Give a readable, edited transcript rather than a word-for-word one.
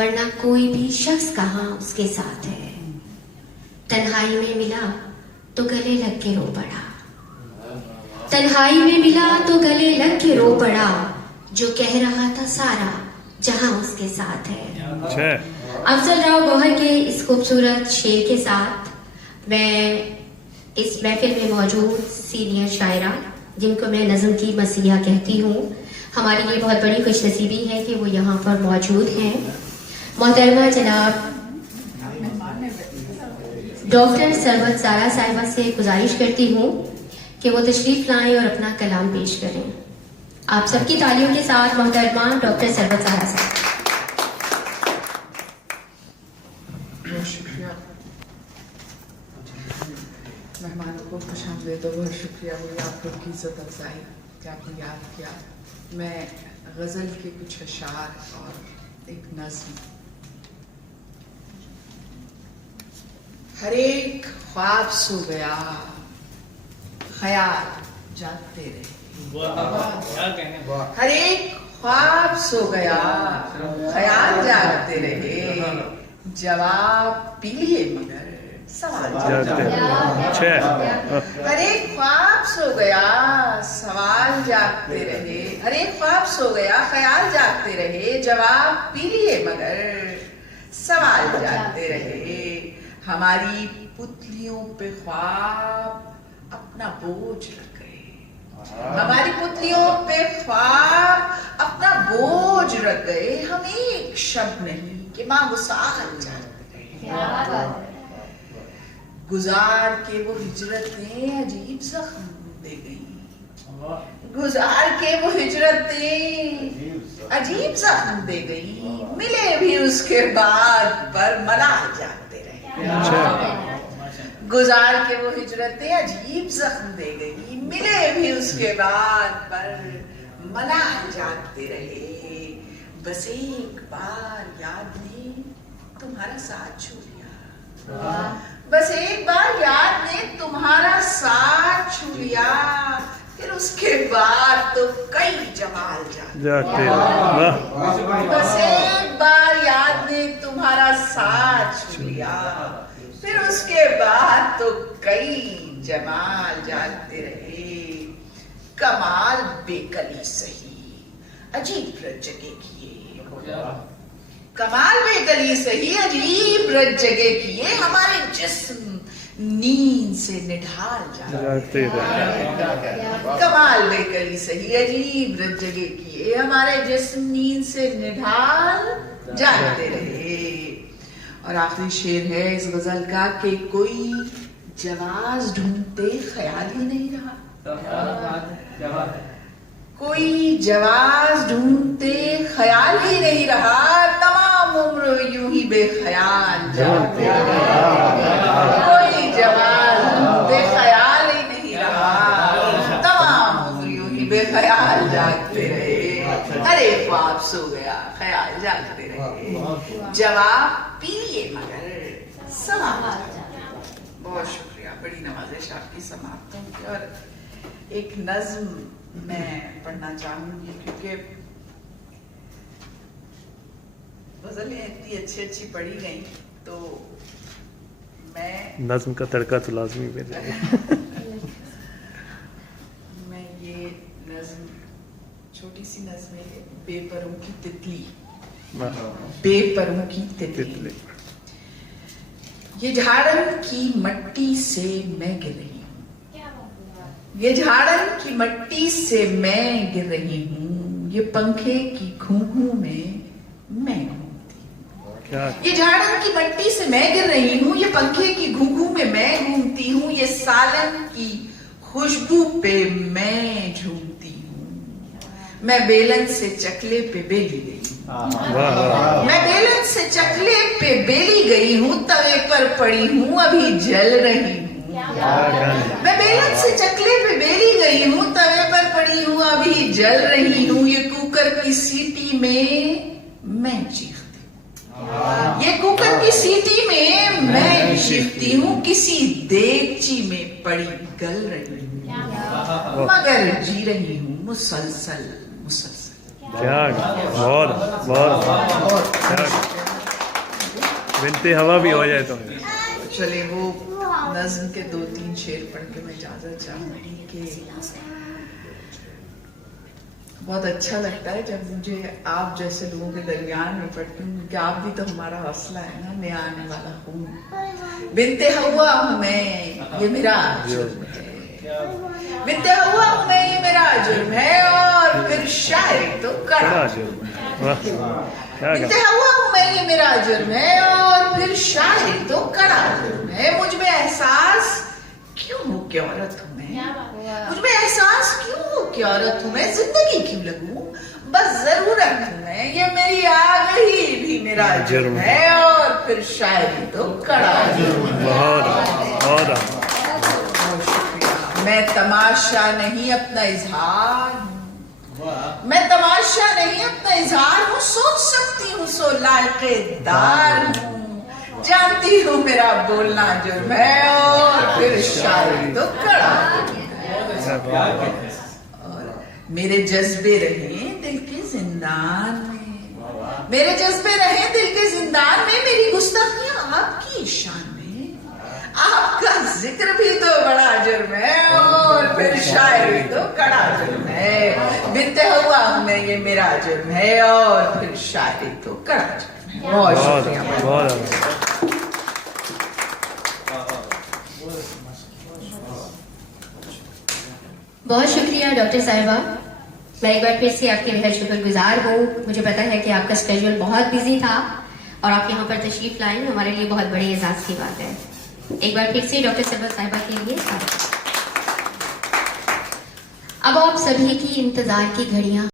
वरना कोई भी शख्स कहाँ उसके साथ है। तन्हाई में मिला तो गले लग के रो पड़ा, तन्हाई में मिला तो गले लग के रो पड़ा, जो कह रहा था सारा जहां उसके साथ है। अफजल राव गौहर के इस खूबसूरत शेर के साथ मैं इस महफिल में मौजूद सीनियर शायरा, जिनको मैं नज़्म की मसीहा कहती हूँ, हमारी ये बहुत बड़ी खुशनसीबी है कि वो यहाँ पर मौजूद हैं। मोहतरमा जनाब डॉक्टर सरवत सारा साहिबा से गुजारिश करती हूँ कि वो तशरीफ लाएं और अपना कलाम पेश करें। आप सबकी तालियों के साथ मोहतरमा डॉक्टर सरवत सारा साहिबा। बहुत शुक्रिया मेहमानों को खुशामदीद, तो बहुत शुक्रिया हुई आप लोग की इज्जत अफजाई कि आपने याद किया। मैं गज़ल के कुछ अशार और एक नज़्म। हर एक ख्वाब सो गया, ख्याल जागते रहे। हर एक ख्वाब सो गया, ख्याल जागते रहे, जवाब पी लिए मगर सवाल जागते रहे। हर एक ख्वाब सो गया, सवाल जागते रहे, हर एक ख्वाब सो गया, ख्याल जागते रहे, जवाब पी लिए मगर सवाल जागते रहे। हमारी पुतलियों पे ख्वाब अपना बोझ रख गए, हमारी पुतलियों पे ख्वाब अपना बोझ रख गए। हम एक शब्द नहीं कि माँ गुसार जाते रहे। गुजार के वो हिजरतें अजीब जख्म दे गई, गुजार के वो हिजरतें अजीब जख्म दे गई, मिले भी उसके बाद पर मलाल जाते रहे। गुजार के वो हिजरतें अजीब जख्म दे गई, मिले भी उसके बाद पर मलाल जाते रहे। बस एक बार याद ने तुम्हारा साथ छू लिया, बस एक बार याद ने तुम्हारा साथ छू लिया, फिर उसके बाद तो कई जमाल जाते रहे। बस एक बार याद ने तुम्हारा साथ छू लिया, फिर उसके बाद तो कई जमाल जाते रहे। कमाल बेकली सही अजीब रज जगह किए, कमाल बेकली सही अजीब रज जगह किए, हमारे जिस्म नींद से निढाल जाते रहे। कमाल बेकली सही अजीब रज जगह किए, हमारे जिस्म नींद से निढाल जाते रहे। और आखिरी शेर है इस गजल का कि कोई जवाज ढूंढते ख्याल ही नहीं रहा, कोई जवाज ढूंढते ख्याल ही नहीं रहा, तमाम उम्र यूं ही बेख्याल जाते रहे। कोई जवाज ढूंढते ख्याल ही नहीं रहा, तमाम उम्र यूं ही बेख्याल जाते रहे। अरे ख्वाब सो गया, ख्याल जागते रहे, जवाब पी लिए मगर सवाल। बहुत शुक्रिया, बड़ी नवाजिश आपकी समाप्तों की। और एक नज्म मैं पढ़ना चाहूंगी क्योंकि गजलें इतनी अच्छी अच्छी पढ़ी गई, तो मैं नज्म का तड़का तो लाजमी मिलेगा। मैं ये नज्म छोटी सी नज्म है, बेपरों की तितली। बेपरों की तितली। ये झाड़न की मट्टी से मैं गिर रही हूँ, ये झाड़न की मट्टी से मैं गिर रही हूँ, ये पंखे की घूंघू में मैं घूमती हूँ। ये झाड़न की मट्टी से मैं गिर रही हूँ, ये पंखे की घूंघू में मैं घूमती हूँ, ये सालन की खुशबू पे मैं झूमती हूँ। मैं बेलन से चकले पे बेली गई, मैं बेलन से चकले पे बेली गई हूँ, तवे पर पड़ी हूँ अभी जल रही हूँ। मैं बेलन से चकले पे बेली गई हूँ, तवे पर पड़ी हूँ अभी जल रही हूँ। ये कुकर की सीटी में मैं चीखती हूँ, ये कुकर की सीटी में मैं चीखती हूँ, किसी देगची में पड़ी गल रही हूँ, मगर जी रही हूँ मुसलसल मुसलसल। क्या बहुत बहुत बिनते हवा भी हो जाए तो चले वो नज्म के 2-3 शेर पढ़ के मैं इजाजत चाहूंगी कि बहुत अच्छा लगता है जब मुझे आप जैसे लोगों के दरमियान में पढ़ती हूँ कि आप भी तो हमारा हौसला है ना, नया आने वाला खून। बिनते हवा हूँ मैं, ये मेरा जुर्म है। बिनते हवा हूँ मैं, ये मेरा जुर्म है। और फिर शायरी तो कड़ा जुर्म है। बिनते हवा हूँ मैं, ये मेरा जुर्म है। और फिर शायरी तो कड़ा जुर्म है। मुझ में एहसास क्यों हो कि औरत हूँ मैं, मुझ में एहसास क्यों हो कि औरत हूँ मैं, जिंदगी क्यों लगूं बस जरूरत हूँ मैं, ये मेरी आ गई भी मेरा जुर्म है। और फिर शायरी तो कड़ा जुर्म है। बहुत शुक्रिया। मैं तमाशा नहीं अपना इजहार हूँ, मैं तमाशा नहीं अपना इजहार हूँ, सोच सकती हूँ सो लायकेदार हूँ, जानती हूँ मेरा बोलना जुर्म है। और फिर शायरी तो कड़ा जुर्म है। और मेरे जज्बे रहे दिल के जिंदान में, मेरे जज्बे रहे दिल के जिंदान में, मेरी गुस्ताखियां आपकी शान में, आपका जिक्र भी तो बड़ा जुर्म है। और फिर शायरी तो कड़ा जुर्म है। बिनते हुआ हमें ये मेरा जुर्म है। और फिर शायरी तो कड़ा जुर्म है। बहुत शुक्रिया। बहुत शुक्रिया डॉक्टर साहिबा। मैं एक बार फिर से आपके बेहद शुक्रगुजार हूँ। मुझे पता है कि आपका स्केड्यूल बहुत बिजी था और आप यहाँ पर तशरीफ लाएं, हमारे लिए बहुत बड़ी एजाज की बात है। एक बार फिर से डॉक्टर सरवर साहिबा के लिए अब आप सभी की इंतजार की घड़ियां